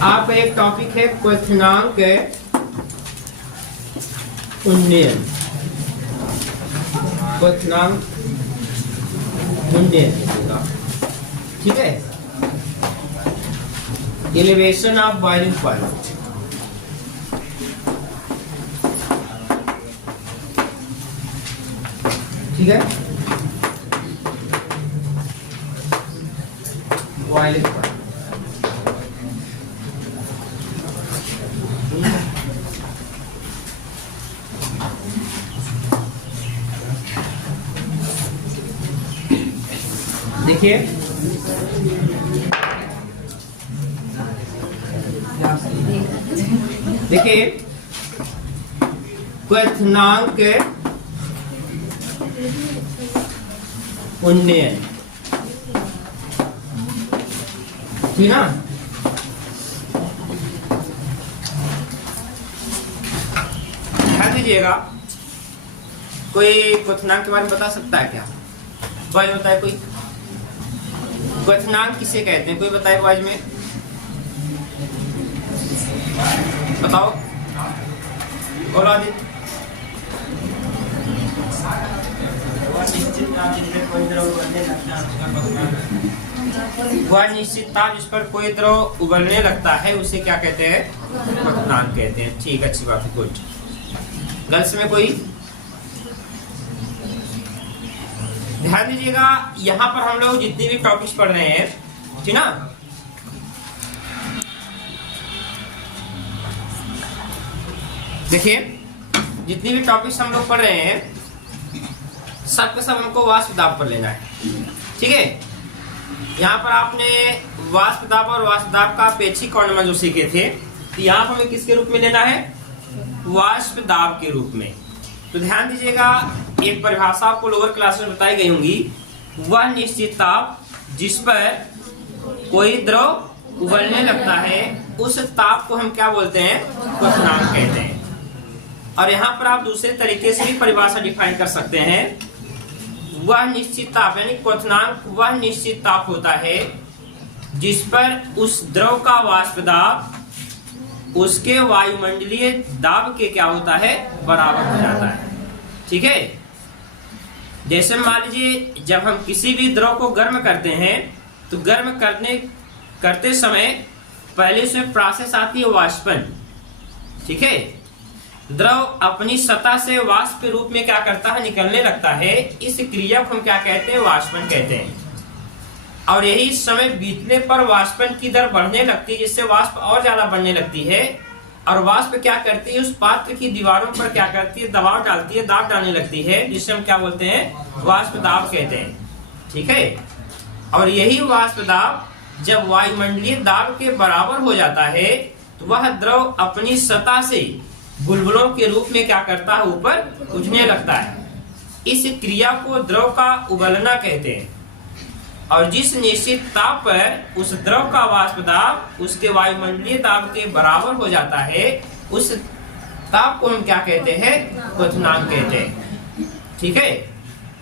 आपका एक टॉपिक है क्वथनांक उन्नयन। क्वथनांक उन्नयन, ठीक है। एलिवेशन ऑफ बॉइलिंग पॉइंट, ठीक है। बॉइलिंग पॉइंट, देखिए देखिए क्वथनांक उन्नयन, ठीक ना। ध्यान दीजिएगा, कोई क्वथनांक के बारे में बता सकता है क्या? वाइज होता है कोई? क्वथनांक किसे कहते हैं, कोई बताए वाइज में? बताओ और आदित्य। वह निश्चित ताप जिस पर कोई द्रव उबलने लगता है उसे क्या कहते हैं? क्वथनांक कहते हैं। ठीक, अच्छी बात है। गुड। गर्ल्स में कोई? ध्यान दीजिएगा, यहाँ पर हम लोग जितनी भी टॉपिक्स पढ़ रहे हैं, ठीक ना, देखिए जितनी भी टॉपिक्स हम लोग पढ़ रहे हैं सब का सब हमको वाष्प दाब पर लेना है, ठीक है। यहाँ पर आपने वाष्प दाब और वाष्प दाब का अपेक्षिक वर्णन जो सीखे थे, तो यहाँ पर हमें किसके रूप में लेना है? वाष्प दाब के रूप में। तो ध्यान दीजिएगा, एक परिभाषा आपको लोअर क्लास में बताई गई होंगी, वह निश्चित ताप जिस पर कोई द्रव उबलने लगता है उस ताप को हम क्या बोलते हैं? क्वथनांक कहते हैं। और यहाँ पर आप दूसरे तरीके से भी परिभाषा डिफाइन कर सकते हैं, वह निश्चित ताप यानी क्वथनांक वह निश्चित ताप होता है जिस पर उस द्रव का वाष्प दाब उसके वायुमंडलीय दाब के क्या होता है? बराबर हो जाता है, ठीक है। जैसे मान लीजिए जब हम किसी भी द्रव को गर्म करते हैं तो गर्म करते समय पहले से प्रोसेस आती है वाष्पन, ठीक है। द्रव अपनी सतह से वाष्प के रूप में क्या करता है? निकलने लगता है। इस क्रिया को हम क्या कहते हैं? वाष्पन कहते हैं। और यही समय बीतने पर वाष्पन की दर बढ़ने लगती है, जिससे वाष्प और ज्यादा बढ़ने लगती है। और वाष्प क्या करती है? उस पात्र की दीवारों पर क्या करती है? दबाव डालती है, दाब डालने लगती है, जिससे हम क्या बोलते हैं? वाष्प दाब कहते हैं, ठीक है। और यही वाष्प दाब जब वायुमंडलीय दाब के बराबर हो जाता है तो वह द्रव अपनी सतह से बुलबुलों के रूप में क्या करता है? ऊपर उठने लगता है। इस क्रिया को द्रव का उबलना कहते हैं। और जिस निश्चित ताप पर उस द्रव का वाष्प दाब उसके वायुमंडलीय दाब के बराबर हो जाता है, उस ताप को हम क्या कहते हैं? क्वथनांक कहते हैं, ठीक है।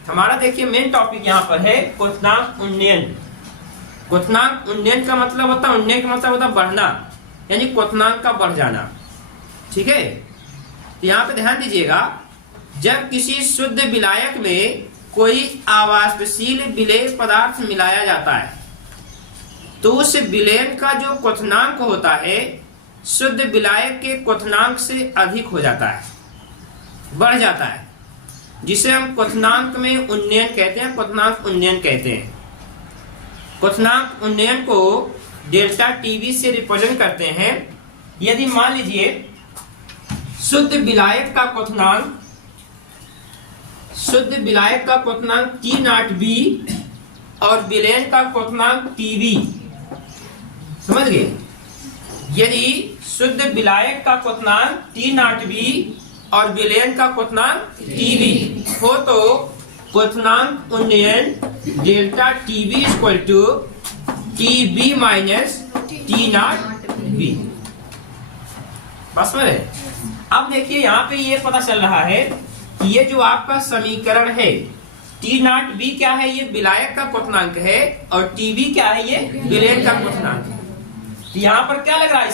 हमारा देखिए मेन टॉपिक यहाँ पर है क्वथनांक उन्नयन। क्वथनांक उन्नयन का मतलब होता है, उन्नयन का मतलब होता है बढ़ना, यानी क्वथनांक का बढ़ जाना, ठीक है। तो यहाँ पे ध्यान दीजिएगा, जब किसी शुद्ध विलायक में कोई अवाष्पशील विलेय पदार्थ मिलाया जाता है तो उस विलयन का जो क्वथनांक होता है शुद्ध विलायक के क्वथनांक से अधिक हो जाता है, बढ़ जाता है, जिसे हम क्वथनांक में उन्नयन कहते हैं। क्वथनांक उन्नयन कहते हैं। क्वथनांक उन्नयन को डेल्टा टीवी से रिप्रेजेंट करते हैं। यदि मान लीजिए शुद्ध विलायक का क्वथनांक T0B और विलयन का क्वथनांक TB, समझ गए। यदि शुद्ध विलायक का क्वथनांक T0B और विलयन का क्वथनांक TB हो तो क्वथनांक उन्नयन delta TB equal to TB minus T0B। बस में अब देखिए यहाँ पे ये पता चल रहा है कि ये जो आपका समीकरण है टी नॉट बी क्या है, ये विलायक का क्वथनांक है, और टीबी क्या है, ये विलेन का क्वथनांक है। तो यहाँ पर क्या लग रहा है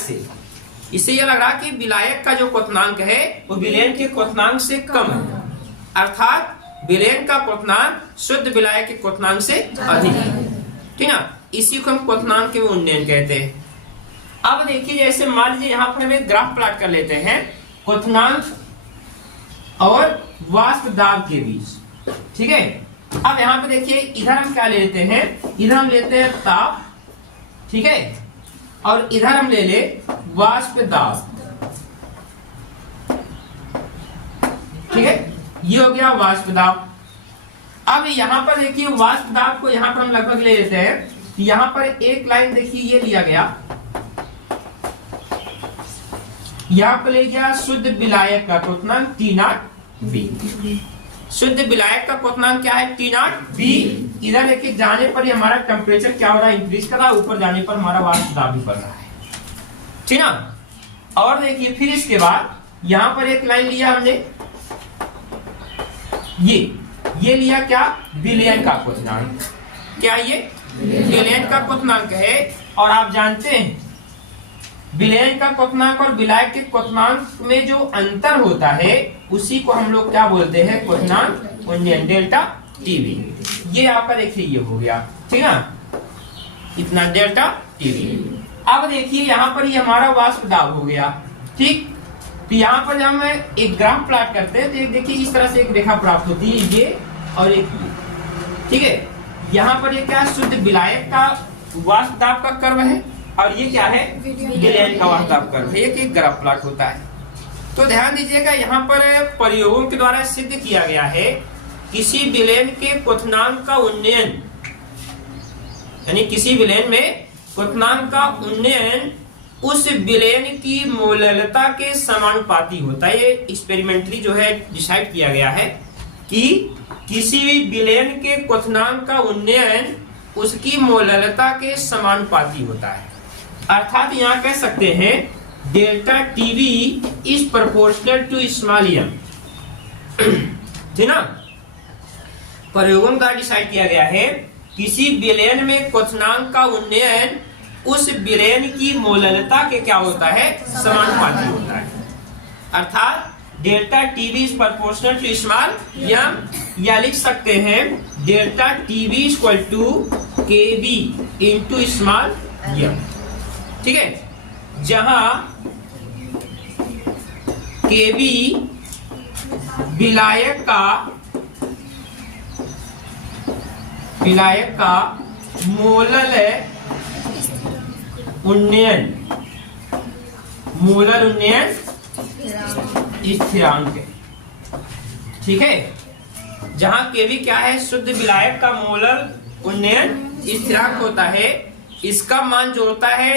इससे ये लग रहा है कि विलायक का जो क्वथनांक है वो विलेन के क्वथनांक से कम है, अर्थात विलेन का क्वथनांक शुद्ध विलायक के क्वथनांक से अधिक है, ठीक ना। इसी को हम क्वथनांक के उन्नयन कहते हैं। अब देखिए जैसे मान लीजिए यहाँ पर हम एक ग्राफ प्लॉट कर लेते हैं क्वथनांक और वाष्प दाब के बीच, ठीक है। अब यहाँ पे देखिए इधर हम क्या लेते हैं, इधर हम लेते हैं ताप, ठीक है, और इधर हम ले ले वाष्प दाब, ठीक है, ये हो गया वाष्प दाब। अब यहाँ पर देखिए वाष्प दाब को यहाँ पर हम लगभग ले लेते हैं, यहाँ पर एक लाइन देखिए ये लिया गया, यहाँ पर ले गया शुद्ध विलायक का क्वथनांक टी नॉट बी। शुद्ध विलायक का क्वथनांक क्या है, टी नॉट बी। इधर देखिए जाने पर हमारा टेम्परेचर क्या हो रहा है, इंक्रीज कर रहा है, ऊपर जाने पर हमारा वाष्प दाब भी बढ़ रहा है, ठीक ना। और देखिए फिर इसके बाद यहाँ पर एक लाइन लिया हमने, ये लिया क्या, विलेन का क्वथनांक, क्या ये विलेन का क्वथनांक है। और आप जानते हैं विलेन का क्वथनांक और विलायक के क्वथनांक में जो अंतर होता है उसी को हम लोग क्या बोलते हैं, क्वथनांक उन्नयन, डेल्टा टीवी। ये आपका देखिए ये हो गया, ठीक है, इतना डेल्टा टीवी। अब देखिए यहाँ पर ये हमारा वाष्प दाब हो गया, ठीक। तो यहाँ पर जब हम एक ग्राफ प्लॉट करते हैं तो एक देखिए इस तरह से एक रेखा प्राप्त होती है, ये और एक ये, ठीक है। यहाँ पर ये क्या शुद्ध विलायक का वाष्प दाब का कर्व है, और ये क्या है, विलेन का वाष्प दाब कर्व है, एक ग्राफ प्लॉट होता है। तो ध्यान दीजिएगा यहाँ पर प्रयोगों के द्वारा सिद्ध किया गया है किसी विलेन के क्वथनांक का उन्नयन, यानी किसी विलेन में क्वथनांक का उन्नयन उस विलेन की मोललता के समानुपाती होता है। ये एक्सपेरिमेंटली जो है डिसाइड किया गया है कि किसी भी विलेन के क्वथनांक का उन्नयन उसकी मोललता के समानुपाती होता है, अर्थात यहाँ कह सकते हैं delta TV is proportional to small M, ठीक ना। प्रयोगों द्वारा डिसाइड किया गया है किसी विलेन में क्वथनांक का उन्नयन उस विलेन की मोललता के क्या होता है, समानुपाती होता है, अर्थात delta TV is proportional to small M, या लिख सकते हैं delta TV equal to KB into small M, ठीक है, जहां केबी विलायक का मोलल उन्नयन स्थिरांक है, ठीक है। जहां केवी क्या है, शुद्ध विलायक का मोलर उन्नयन स्थिरांक होता है। इसका मान जो होता है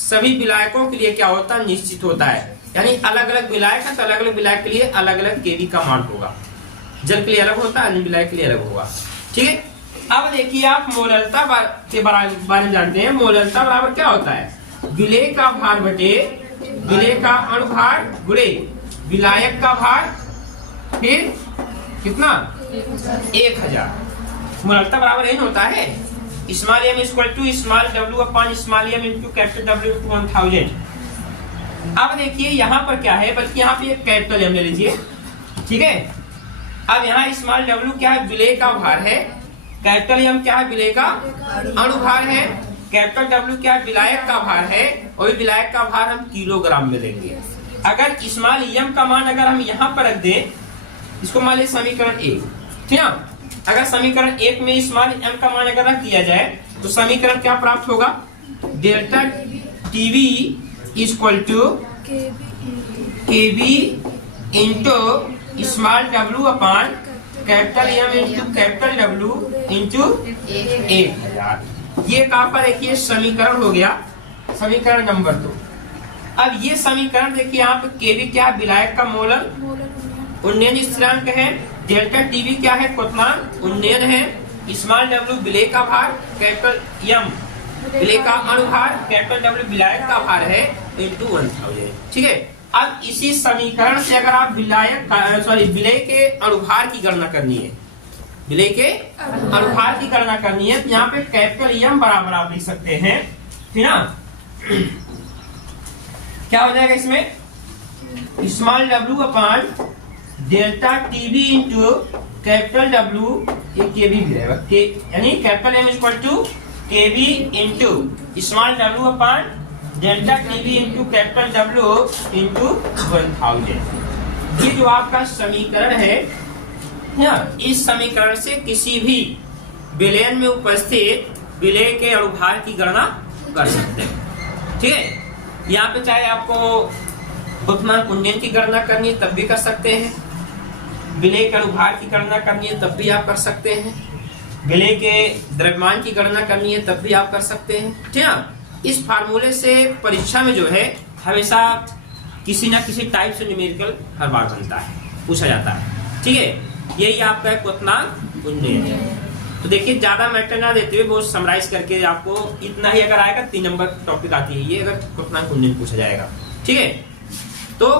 सभी विलायकों के लिए क्या होता है, निश्चित होता है, यानी अलग अलग विलायक है तो अलग अलग विलायक के लिए अलग अलग केवी का मान होगा। जल के लिए अलग होता है, अन्य विलायक के लिए अलग होगा, ठीक है। अब देखिए आप मोललता के बारे में जानते हैं। मोललता बराबर क्या होता है, विलेय का भार बटे विलेय का अणुभार गुणे विलायक का भार, फिर कितना 1000। मोललता बराबर यही होता है small M equal to small W upon small M into capital W to 1000। अब देखिए यहाँ पर क्या है, बल्कि यहाँ पे कैपिटल एम ले लीजिए, ठीक है। अब यहाँ स्मॉल डब्ल्यू क्या है, विलेय का भार है, कैपिटल एम क्या है, विलेय का अणुभार है, कैपिटल डब्ल्यू क्या है, विलायक का भार है, और विलायक का भार हम किलोग्राम में लेंगे। अगर स्मॉल एम का मान अगर हम यहाँ पर रख दें, इसको मान लीजिए समीकरण 1, ठीक है। अगर समीकरण 1 में स्मॉल एम का मान अगर रख दिया जाए तो समीकरण क्या प्राप्त होगा, delta TV equal to KB into small W upon capital M into capital W into 1000। ये कहां पर देखिए समीकरण हो गया, समीकरण नंबर 2। अब ये समीकरण देखिए यहाँ पे केवी क्या है, विलायक का मोलर उन्नयन स्थिरांक है, डेल्टा टीवी क्या है, क्वथनांक उन्नयन है, स्मॉल डब्ल्यू विलेय का भार, कैपिटल एम विलेय का अणुभार, कैपिटल डब्ल्यू विलायक का भार है इंटू 1000, ठीक है। अब इसी समीकरण से अगर आप विलेय के अणुभार की गणना करनी है, विलेय के अनुभार की गणना करनी है, तो यहाँ पे कैपिटल एम बराबर आप लिख सकते हैं, ठीक ना। क्या हो जाएगा इसमें, small w upon delta TB into capital W, ये केबी भी रहेगा, यानी capital M equal to KB into small w upon delta TB into capital W into 1000। ये जो आपका समीकरण है, इस समीकरण से किसी भी विलयन में उपस्थित विलेय के अणुभार की गणना कर सकते हैं, ठीक है। यहाँ पे चाहे आपको क्वथनांक उन्नयन की गणना करनी है तब भी कर सकते हैं, विलेय के अणुभार की गणना करनी है तब भी आप कर सकते हैं, विलेय के द्रव्यमान की गणना करनी है तब भी आप कर सकते हैं, ठीक है। इस फार्मूले से परीक्षा में जो है हमेशा किसी ना किसी टाइप से न्यूमेरिकल हर बार बनता है, पूछा जाता है, ठीक है। यही आपका क्वथनांक उन्नयन। तो देखिए ज्यादा मैटर ना देते हुए बहुत समराइज करके आपको इतना ही अगर आएगा 3 नंबर टॉपिक आती है ये, अगर क्वथनांक उन्नयन पूछा जाएगा, ठीक है। तो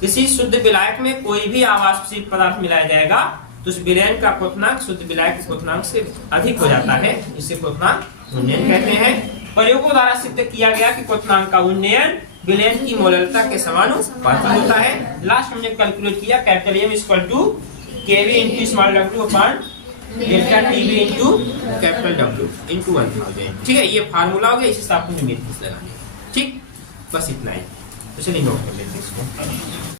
किसी शुद्ध विलायक में कोई भी आवासशील पदार्थ मिलाया जाएगा तो उस विलयन का क्वथनांक शुद्ध विलायक के क्वथनांक से अधिक हो जाता है, इसे क्वथनांक उन्नयन कहते हैं। प्रयोगों द्वारा सिद्ध किया गया कि क्वथनांक का उन्नयन विलयन की मोलरता के समानुपाती होता है। लास्ट हमने कैलकुलेट किया capital M equal to KV into small w upon delta TB into capital W into 1000, ठीक है। ये फार्मूला हो गया, इस हिसाब से लगानी है, ठीक। बस इतना ही, तो चलिए नोट कर लेते हैं इसको।